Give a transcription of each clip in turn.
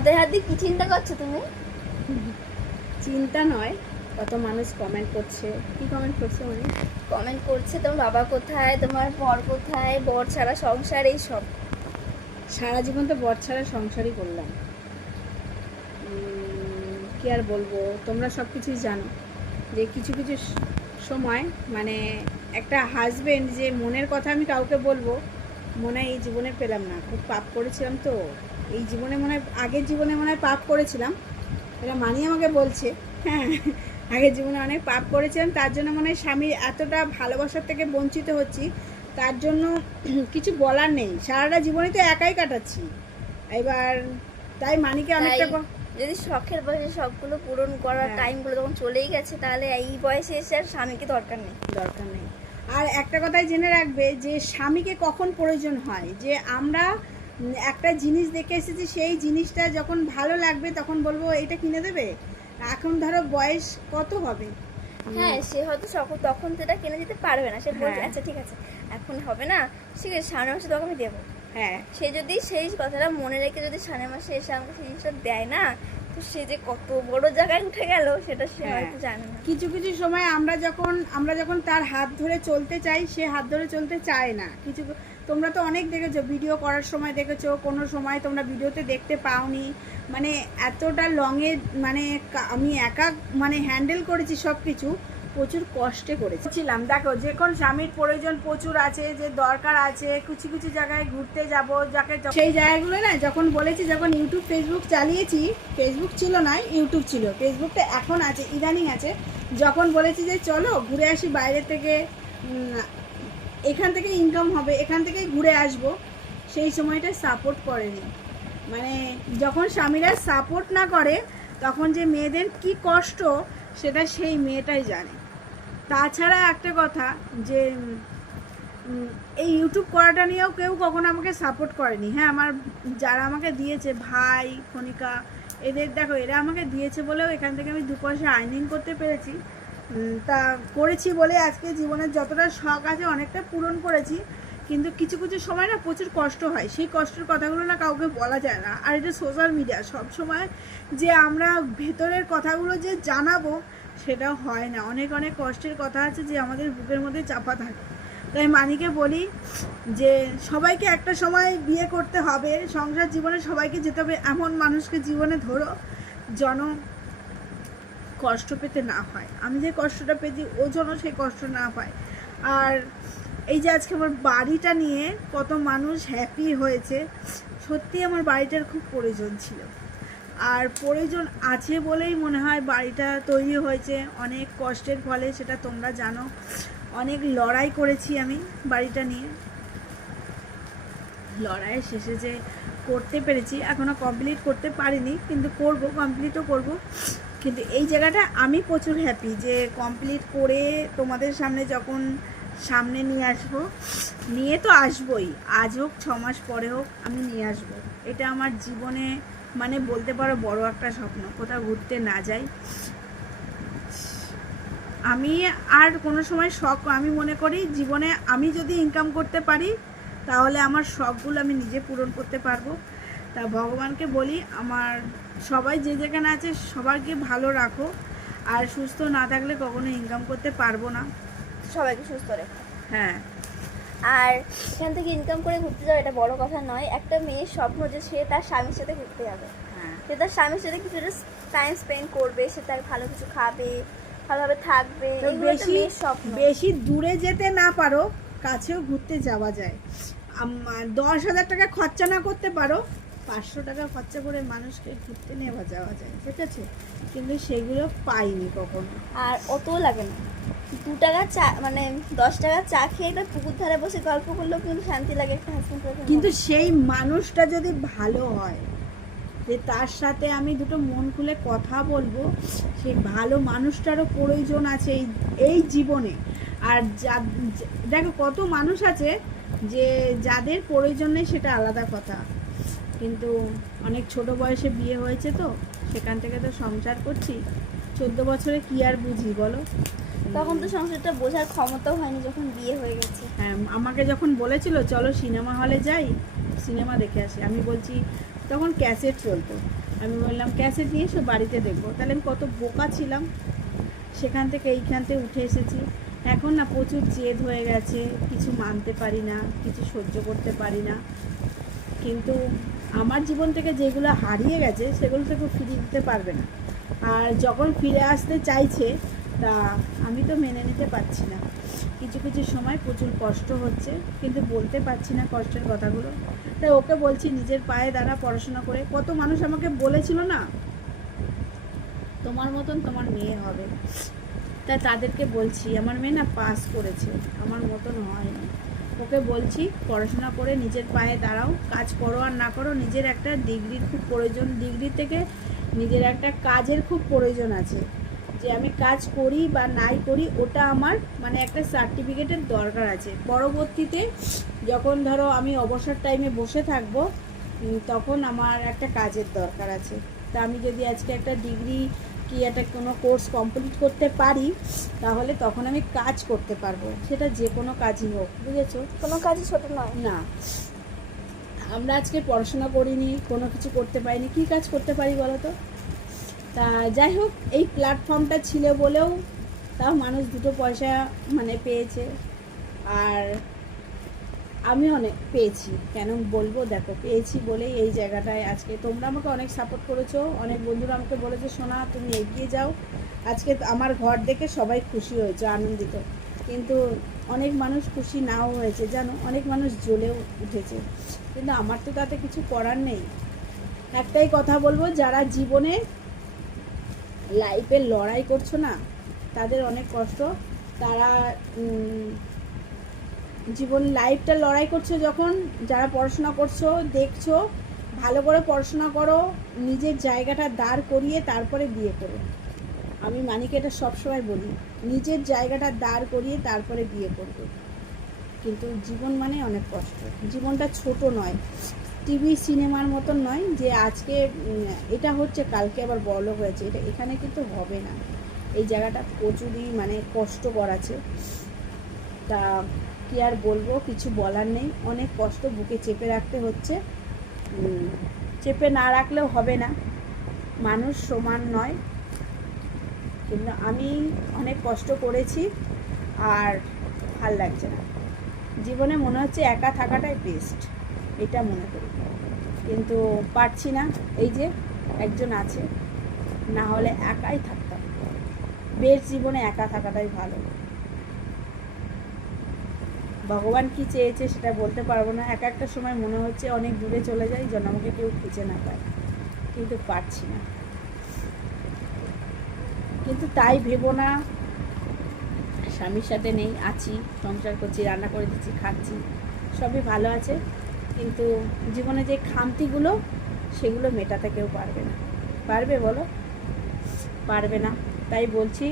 আমাদের হাত দিয়ে কি চিন্তা করছো তুমি? চিন্তা নয়, কত মানুষ কমেন্ট করছে। কি কমেন্ট করছে মানে? কমেন্ট করছে তোমার বাবা কোথায়, তোমার বর কোথায়, বর ছাড়া সংসার, এই সব। সারা জীবন তো বর ছাড়া সংসারই করলাম। কি আর বলবো, তোমরা সব কিছুই জানো যে কিছু কিছু সময় মানে একটা হাজবেন্ড যে মনের কথা আমি কাউকে বলবো, মনে হয় এই জীবনে পেলাম না। খুব পাপ করেছিলাম তো এই জীবনে, মনে হয় আগের জীবনে মনে হয় পাপ করেছিলাম। এটা মানি আমাকে বলছে। হ্যাঁ, আগের জীবনে অনেক পাপ করেছিলাম, তার জন্য মনে হয় স্বামীর এতটা ভালোবাসার থেকে বঞ্চিত হচ্ছি। তার জন্য কিছু বলার নেই, সারাটা জীবনে তো একাই কাটাচ্ছি। এবার তাই মানিকে অনেকটা যদি শখের বয়সে সবগুলো পূরণ করার টাইমগুলো তখন চলেই গেছে, তাহলে এই বয়সে এসে আর স্বামীকে দরকার নেই। দরকার নেই। আর একটা কথাই জেনে রাখবে যে স্বামীকে কখন প্রয়োজন হয়, যে আমরা একটা জিনিস দেখে এসেছি, সেই জিনিসটা যখন ভালো লাগবে তখন বলবো এটা কিনে দেবে। এখন ধরো বয়স কত হবে, হ্যাঁ, সে হয়তো তখন সেটা কিনে দিতে পারবে না, সে বলছে আচ্ছা ঠিক আছে এখন হবে না, ঠিক আছে সামনের মাসে তোকে আমি দেবো। হ্যাঁ, সে যদি সেই কথাটা মনে রেখে যদি সামনের মাসে এসে আমাকে সেই জিনিসটা দেয় না, তো সে যে কত বড় জায়গায় উঠে গেল সেটা সে হয়তো জানে না। কিছু কিছু সময় আমরা যখন তার হাত ধরে চলতে চাই, সে হাত ধরে চলতে চায় না। কিছু তোমরা তো অনেক দেখেছো, ভিডিও করার সময় দেখেছো, কোনো সময় তোমরা ভিডিওতে দেখতে পাওনি। মানে এতটা লংয়ে মানে আমি একা মানে হ্যান্ডেল করেছি সব কিছু, প্রচুর কষ্টে করেছিলাম। দেখো, যখন স্বামীর প্রয়োজন প্রচুর আছে, যে দরকার আছে, কিছু কিছু জায়গায় ঘুরতে যাব, যাকে সেই জায়গাগুলো না যখন বলেছি, যখন ইউটিউব ফেসবুক চালিয়েছি, ফেসবুক ছিল না ইউটিউব ছিল, ফেসবুকটা এখন আছে, ইদানিং আছে, যখন বলেছি যে চলো ঘুরে আসি বাইরে থেকে, এখান থেকে ইনকাম হবে, এখান থেকেই ঘুরে আসব, সেই সময়টা সাপোর্ট করেনি। মানে যখন স্বামীরা সাপোর্ট না করে তখন যে মেয়েদের কি কষ্ট সেটা সেই মেয়েটাই জানে। তাছাড়া একটা কথা যে এই ইউটিউব করাটা নিয়েও কেউ কখনো আমাকে সাপোর্ট করেনি। হ্যাঁ, আমার যারা আমাকে দিয়েছে, ভাই ফনিকা, এদের দেখো, এরা আমাকে দিয়েছে বলেও এখান থেকে আমি 2 পয়সা আর্নিং করতে পেরেছি। তা করেছি বলে আজকে জীবনের যতটা শখ আছে অনেকটা পূরণ করেছি। কিন্তু কিছু কিছু সময় না প্রচুর কষ্ট হয়, সেই কষ্টের কথাগুলো না কাউকে বলা যায় না। আর এটা সোশ্যাল মিডিয়া, সব সময় যে আমরা ভেতরের কথাগুলো যে জানাবো সেটাও হয় না। অনেক অনেক কষ্টের কথা আছে যে আমাদের বুকের মধ্যে চাপা থাকে। তাই মানিকে বলি যে সবাইকে একটা সময় বিয়ে করতে হবে, সংসার জীবনে সবাইকে যেতে হবে, এমন মানুষকে জীবনে ধরো যেন কষ্ট পেতে না হয়। আমি যে কষ্টটা পেয়েছি ও যেন সেই কষ্ট না পায়। আর এই যে আজকে আমার বাড়িটা নিয়ে কত মানুষ হ্যাপি হয়েছে, সত্যি আমার বাড়িটার খুব প্রয়োজন ছিল। আর প্রয়োজন আছে বলেই মনে হয় বাড়িটা তৈরি হয়েছে, অনেক কষ্টের ফলে, সেটা তোমরা জানো। অনেক লড়াই করেছি আমি বাড়িটা নিয়ে, লড়াইয়ের শেষে যে করতে পেরেছি, এখনও কমপ্লিট করতে পারিনি, কিন্তু করব, কমপ্লিটও করব। কিন্তু এই জায়গাটা আমি প্রচুর হ্যাপি যে কমপ্লিট করে তোমাদের সামনে যখন সামনে নিয়ে আসবো, নিয়ে তো আসবোই, আজ হোক 6 মাস পরে হোক আমি নিয়ে আসবো। এটা আমার জীবনে মানে বলতে পারো বড় একটা স্বপ্ন, কোথাও ঘুরতে না যাই আমি। আর কোনো সময় শখ, আমি মনে করি জীবনে আমি যদি ইনকাম করতে পারি তাহলে আমার শখগুলো আমি নিজে পূরণ করতে পারবো। তা ভগবানকে বলি আমার সবাই যে যেখানে আছে সবাইকে ভালো রাখো, আর সুস্থ না থাকলে কখনো ইনকাম করতে পারবো না। সবাইকে সুস্থ রেখো। হ্যাঁ, আর এখান থেকে ইনকাম করে ঘুরতে যাওয়া এটা বড় কথা নয়। একটা মেয়ের স্বপ্ন যে সে তার স্বামীর সাথে ঘুরতে যাবে, সে তার স্বামীর সাথে কিছুটা টাইম স্পেন্ড করবে, সে তার ভালো কিছু খাবে, ভালোভাবে থাকবে। বেশি দূরে যেতে না পারো, কাছেও ঘুরতে যাওয়া যায়। 10,000 টাকা খরচা না করতে পারো, 500 টাকা খরচা করে মানুষকে ঘুরতে নিয়ে যাওয়া যায়, ঠিক আছে? কিন্তু সেগুলো পাইনি কখনো। আর অতও লাগে না, 2 টাকা চা মানে 10 টাকা চা খেয়ে একটা পুকুর ধারে বসে গল্প করলেও কিন্তু শান্তি লাগে, একটা হাসপাতাল। কিন্তু সেই মানুষটা যদি ভালো হয়, যে তার সাথে আমি দুটো মন খুলে কথা বলবো, সেই ভালো মানুষটারও প্রয়োজন আছে এই জীবনে। আর দেখো কত মানুষ আছে যে যাদের প্রয়োজন নেই, সেটা আলাদা কথা, কিন্তু অনেক ছোট বয়সে বিয়ে হয়েছে, তো সেখান থেকে তো সংসার করছি। 14 বছরে কি আর বুঝি বলো? তখন তো সংসারটা বোঝার ক্ষমতাও হয়নি যখন বিয়ে হয়ে গেছে। হ্যাঁ, আমাকে যখন বলেছিল চলো সিনেমা হলে যাই, সিনেমা দেখে আসি, আমি বলছি তখন ক্যাসেট চলতো। আমি বললাম ক্যাসেট নিয়ে এসো, বাড়িতে দেখবো। তাহলে আমি কত বোকা ছিলাম, সেখান থেকে এইখানতে উঠে এসেছি। এখন না প্রচুর জেদ হয়ে গেছে, কিছু মানতে পারি না, কিছু সহ্য করতে পারি না। কিন্তু আমার জীবন থেকে যেগুলো হারিয়ে গেছে সেগুলো থেকে ফিরিয়ে দিতে পারবে না। আর যখন ফিরে আসতে চাইছে তা আমি তো মেনে নিতে পারছি না। কিছু কিছু সময় প্রচুর কষ্ট হচ্ছে, কিন্তু বলতে পারছি না কষ্টের কথাগুলো। তাই ওকে বলছি নিজের পায়ে দাঁড়া, পড়াশোনা করে। কত মানুষ আমাকে বলেছিল না তোমার মতন তোমার মেয়ে হবে, তাই তাদেরকে বলছি আমার মেয়ে না পাস করেছে, আমার মতন হয়নি। ওকে বলছি পড়াশোনা করে নিজের পায়ে দাঁড়াও, কাজ করো আর না করো, নিজের একটা ডিগ্রির খুব প্রয়োজন, ডিগ্রি থেকে নিজের একটা কাজের খুব প্রয়োজন আছে। যে আমি কাজ করি বা নাই করি ওটা আমার মানে একটা সার্টিফিকেটের দরকার আছে। পরবর্তীতে যখন ধরো আমি অবসর টাইমে বসে থাকবো, তখন আমার একটা কাজের দরকার আছে। তা আমি যদি আজকে একটা ডিগ্রি কি একটা কোনো কোর্স কমপ্লিট করতে পারি, তাহলে তখন আমি কাজ করতে পারবো, সেটা যে কোনো কাজই হোক, বুঝেছো? কোনো কাজই ছোট নয় না, আমরা আজকে পড়াশোনা করিনি, কোনো কিছু করতে পারিনি, কী কাজ করতে পারি বলো তো? তা যাই হোক, এই প্ল্যাটফর্মটা ছিল বলেও তাও মানুষ দুটো পয়সা মানে পেয়েছে। আর আমি অনেক পেয়েছি, কেন বলবো, দেখো পেয়েছি বলেই এই জায়গাটায় আজকে। তোমরা আমাকে অনেক সাপোর্ট করেছো, অনেক বন্ধুরা আমাকে বলেছে সোনা তুমি এগিয়ে যাও। আজকে আমার ঘর দেখে সবাই খুশি হয়েছে, আনন্দিত। কিন্তু অনেক মানুষ খুশি নাও হয়েছে জানো, অনেক মানুষ জ্বলেও উঠেছে, কিন্তু আমার তো তাতে কিছু করার নেই। একটাই কথা বলবো, যারা জীবনে লাইফে লড়াই করছো না, তাদের অনেক কষ্ট। তারা জীবন লাইফটা লড়াই করছো যখন, যারা পড়াশোনা করছো দেখছো, ভালো করে পড়াশোনা করো, নিজের জায়গাটা দাঁড় করিয়ে তারপরে বিয়ে করো। আমি মানিকে এটা সবসময় বলি, নিজের জায়গাটা দাঁড় করিয়ে তারপরে বিয়ে করবে। কিন্তু জীবন মানে অনেক কষ্ট, জীবনটা ছোট নয়, টিভি সিনেমার মতন নয় যে আজকে এটা হচ্ছে কালকে আবার বড়লোক হয়েছে, এটা এখানে কিন্তু হবে না। এই জায়গাটা প্রচুরই মানে কষ্টকর আছে। তা কি আর বলবো, কিছু বলার নেই, অনেক কষ্ট বুকে চেপে রাখতে হচ্ছে। চেপে না রাখলেও হবে না, মানুষ সমান নয়। কিন্তু আমি অনেক কষ্ট করেছি আর ভাল লাগছে না, জীবনে মনে হচ্ছে একা থাকাটাই বেস্ট, এটা মনে করি। কিন্তু পারছি না, এই যে একজন আছে, না হলে একাই থাকতাম। বেশ, জীবনে একা থাকাটাই ভালো। ভগবান কি চেয়েছে সেটা বলতে পারবো না। এক একটা সময় মনে হচ্ছে অনেক দূরে চলে যাই যেন আমাকে কেউ খুঁজে না পায়, কিন্তু পারছি না। কিন্তু তাই ভেবো না স্বামীর সাথে নেই, আছি, সংসার করছি, রান্না করে দিচ্ছি, খাচ্ছি, সবই ভালো আছে। কিন্তু জীবনে যে খামতিগুলো সেগুলো মেটাতে কেউ পারবে না। পারবে বলো? পারবে না। তাই বলছি,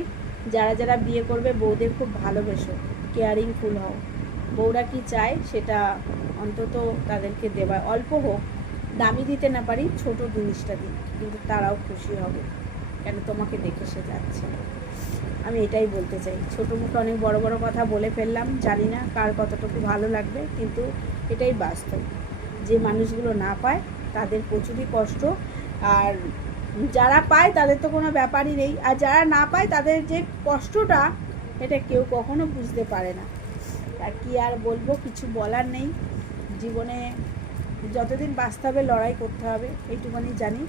যারা যারা বিয়ে করবে বউদের খুব ভালোবেসো, কেয়ারিংফুল হও। বউরা কি চায় সেটা অন্তত তাদেরকে দেবা, অল্প হোক, দামি দিতে না পারি, ছোট জিনিসটা দিই, কিন্তু তারাও খুশি হবে, কেন তোমাকে দেখে সে যাচ্ছে। আমি এটাই বলতে চাই। ছোটো মুখে অনেক বড় বড় কথা বলে ফেললাম, জানি না কার কতটুকু ভালো লাগবে, কিন্তু এটাই বাস্তব। যে মানুষগুলো না পায় তাদের প্রচুরই কষ্ট, আর যারা পায় তাদের তো কোনো ব্যাপারই নেই, আর যারা না পায় তাদের যে কষ্টটা এটা কেউ কখনো বুঝতে পারে না। আর কি আর বলবো, কিছু বলার নেই। জীবনে যতদিন বাঁচতে হবে লড়াই করতে হবে, এইটুকুনি জানি।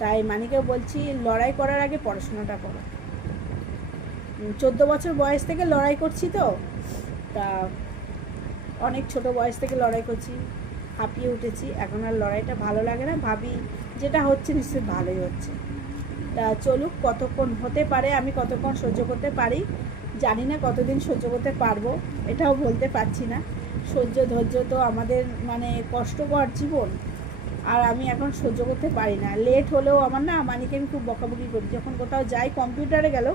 তাই মানিকেও বলছি, লড়াই করার আগে পড়াশোনাটা করো। 14 বছর বয়স থেকে লড়াই করছি, তো তা অনেক ছোট বয়স থেকে লড়াই করছি, হাঁপিয়ে উঠেছি, এখন আর লড়াইটা ভালো লাগে না, ভাবি যেটা হচ্ছে নিশ্চয়ই ভালোই হচ্ছে। তা চলুক, কতক্ষণ হতে পারে, আমি কতক্ষণ সহ্য করতে পারি জানি না, কতদিন সহ্য করতে পারবো এটাও বলতে পারছি না। সহ্য ধৈর্য তো আমাদের মানে কষ্টকর জীবন, আর আমি এখন সহ্য করতে পারি না। লেট হলেও আমার না, মানিকে আমি খুব বকাবকি করি, যখন কোথাও যাই, কম্পিউটারে গেল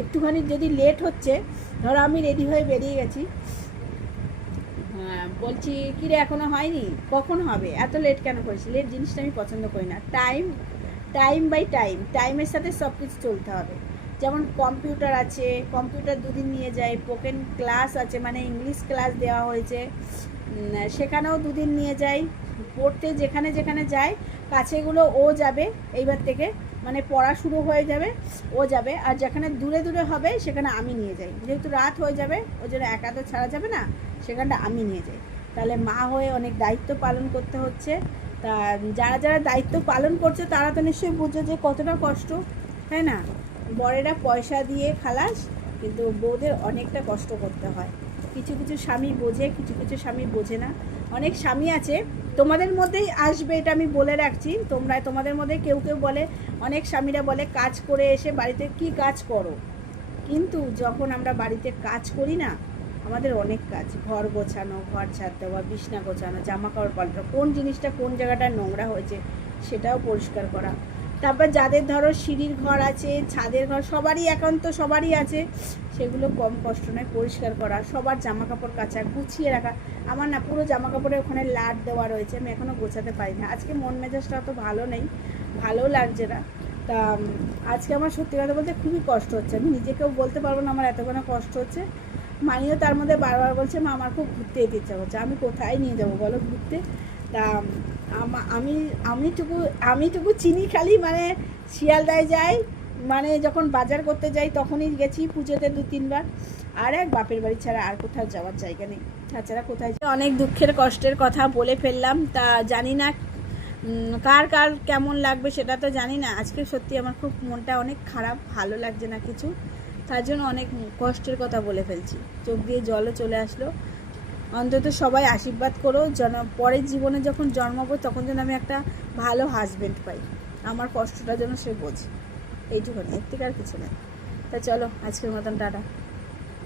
একটুখানি যদি লেট হচ্ছে, ধরো আমি রেডি হয়ে বেরিয়ে গেছি, বলছি কিরে এখনো হয়নি, কখন হবে, এত লেট কেন করিস? লেট জিনিসটা আমি পছন্দ করি না। টাইম বাই টাইমের সাথে সব কিছু চলতে হবে। যেমন কম্পিউটার আছে, কম্পিউটার 2 দিন নিয়ে যাই, স্পোকেন ক্লাস আছে মানে ইংলিশ ক্লাস দেওয়া হয়েছে, সেখানেও 2 দিন নিয়ে যাই, পড়তে যেখানে যেখানে যাই কাছেগুলো ও যাবে এইবার থেকে, মানে পড়া শুরু হয়ে যাবে, ও যাবে। আর যেখানে দূরে দূরে হবে সেখানে আমি নিয়ে যাই, যেহেতু রাত হয়ে যাবে ওই জন্য একা তো ছাড়া যাবে না, সেখানটা আমি নিয়ে যাই। তাহলে মা হয়ে অনেক দায়িত্ব পালন করতে হচ্ছে। তা যারা যারা দায়িত্ব পালন করছে তারা তো নিশ্চয়ই বুঝো যে কতটা কষ্ট, তাই না? বরেরা পয়সা দিয়ে খালাস, কিন্তু বউদের অনেকটা কষ্ট করতে হয়। কিছু কিছু স্বামী বোঝে, কিছু কিছু স্বামী বোঝে না। অনেক স্বামী আছে, তোমাদের মধ্যেই আসবে, এটা আমি বলে রাখছি। তোমাদের মধ্যে কেউ কেউ বলে, অনেক স্বামীরা বলে কাজ করে এসে বাড়িতে কি কাজ করো, কিন্তু যখন আমরা বাড়িতে কাজ করি না, আমাদের অনেক কাজ, ঘর গোছানো, ঘর ঝাড় দেওয়া, বিছনা গোছানো, জামা কাপড় পাল্টানো, কোন জিনিসটা কোন জায়গাটা নোংরা হয়েছে সেটাও পরিষ্কার করা। তারপর যাদের ধরো সিঁড়ির ঘর আছে, ছাদের ঘর, সবারই একান্ত সবারই আছে, সেগুলো কম কষ্ট নয় পরিষ্কার করা। সবার জামা কাপড় কাচা, গুছিয়ে রাখা। আমার না পুরো জামা কাপড়ে ওখানে লাট দেওয়া রয়েছে, আমি এখনও গোছাতে পারি না। আজকে মন মেজাজটা অত ভালো নেই, ভালো লাগছে না। তা আজকে আমার সত্যি কথা বলতে খুবই কষ্ট হচ্ছে, আমি নিজেকেও বলতে পারবো না আমার এতখানি কষ্ট হচ্ছে। মানিও তার মধ্যে বারবার বলছে মা আমার খুব ঘুরতে যেতে ইচ্ছা করছে। আমি কোথায় নিয়ে যাবো বলো ঘুরতে? তা আমিটুকু চিনি খালি, মানে শিয়ালদায় যাই, মানে যখন বাজার করতে যাই তখনই গেছি, পুজোতে 2-3 বার। আর এক বাপের বাড়ি ছাড়া আর কোথাও যাওয়ার জায়গা নেই। তাছাড়া কোথায় অনেক দুঃখের কষ্টের কথা বলে ফেললাম, তা জানি না কার কার কেমন লাগবে সেটা তো জানি না। আজকে সত্যি আমার খুব মনটা অনেক খারাপ, ভালো লাগছে না কিছু, তার জন্য অনেক কষ্টের কথা বলে ফেলছি, চোখ দিয়ে জলও চলে আসলো। অন্তত সবাই আশীর্বাদ করো, পরের জীবনে যখন জন্মাবো তখন যেন আমি একটা ভালো হাজবেন্ড পাই, আমার কষ্টটা যেন সে বোঝে, এইটুকুনি, এর থেকে আর কিছু নেই। তা চলো আজকের মতন টাটা।